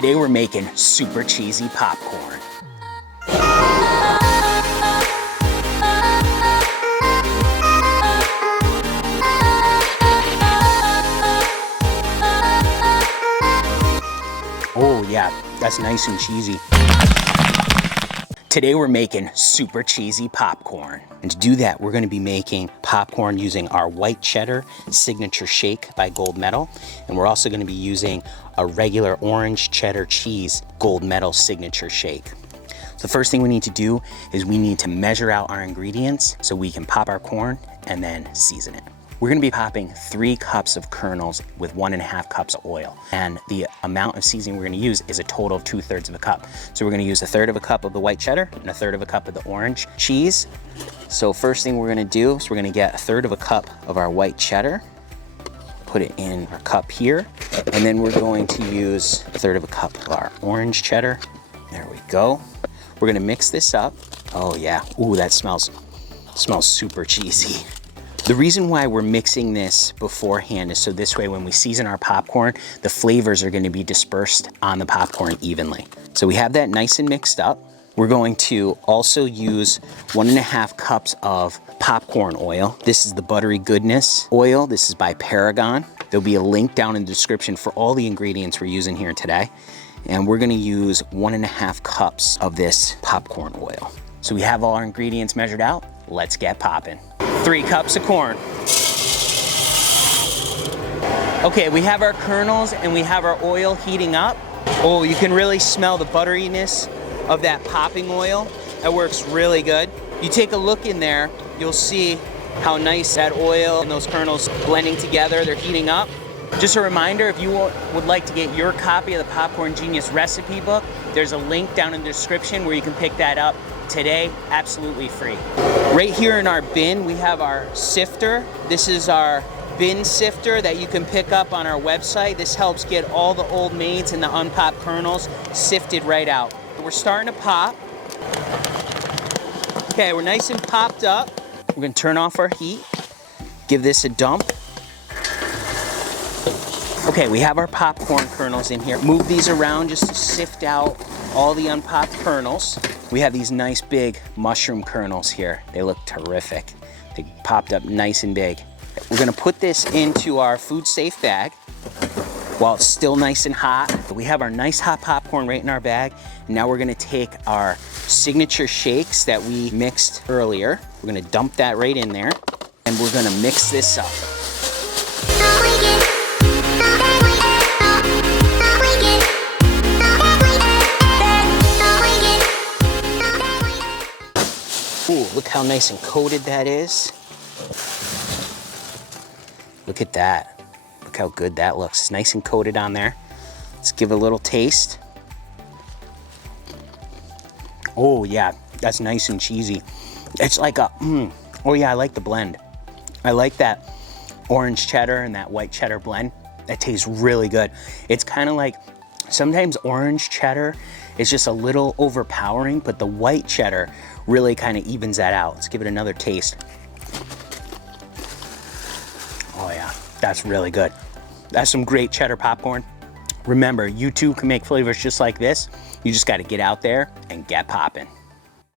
Today we're making super cheesy popcorn. Oh yeah, that's nice and cheesy. Today we're making super cheesy popcorn. And to do that, we're gonna be making popcorn using our white cheddar signature shake by Gold Medal. And we're also gonna be using a regular orange cheddar cheese Gold Medal signature shake. So the first thing we need to do is we need to measure out our ingredients so we can pop our corn and then season it. We're gonna be popping 3 cups of kernels with 1.5 cups of oil. And the amount of seasoning we're gonna use is a total of 2/3 of a cup. So we're gonna use 1/3 of a cup of the white cheddar and 1/3 of a cup of the orange cheese. So first thing we're gonna do is we're gonna get 1/3 of a cup of our white cheddar, put it in our cup here, and then we're going to use 1/3 of a cup of our orange cheddar. There we go. We're gonna mix this up. Oh yeah, ooh, that smells super cheesy. The reason why we're mixing this beforehand is so this way when we season our popcorn, the flavors are gonna be dispersed on the popcorn evenly. So we have that nice and mixed up. We're going to also use 1.5 cups of popcorn oil. This is the Buttery Goodness oil. This is by Paragon. There'll be a link down in the description for all the ingredients we're using here today. And we're gonna use 1.5 cups of this popcorn oil. So we have all our ingredients measured out. Let's get poppin'. 3 cups of corn. Okay, we have our kernels and we have our oil heating up. Oh, you can really smell the butteriness of that popping oil. That works really good. You take a look in there, you'll see how nice that oil and those kernels blending together, they're heating up. Just a reminder, if you would like to get your copy of the Popcorn Genius recipe book, there's a link down in the description where you can pick that up today, absolutely free. Right here in our bin, we have our sifter. This is our bin sifter that you can pick up on our website. This helps get all the old maids and the unpopped kernels sifted right out. We're starting to pop. Okay, we're nice and popped up. We're gonna turn off our heat, give this a dump. Okay, we have our popcorn kernels in here. Move these around just to sift out all the unpopped kernels. We have these nice big mushroom kernels here. They look terrific. They popped up nice and big. We're gonna put this into our food safe bag while it's still nice and hot. We have our nice hot popcorn right in our bag. And now we're gonna take our signature shakes that we mixed earlier. We're gonna dump that right in there and we're gonna mix this up. Ooh, look how nice and coated that is. Look at that. Look how good that looks. It's nice and coated on there. Let's give it a little taste. Oh yeah, that's nice and cheesy. It's like a, oh yeah, I like the blend. I like that orange cheddar and that white cheddar blend. That tastes really good. It's kind of like, sometimes orange cheddar is just a little overpowering, but the white cheddar really kind of evens that out. Let's give it another taste. Oh yeah, that's really good. That's some great cheddar popcorn. Remember, you too can make flavors just like this. You just gotta get out there and get poppin'.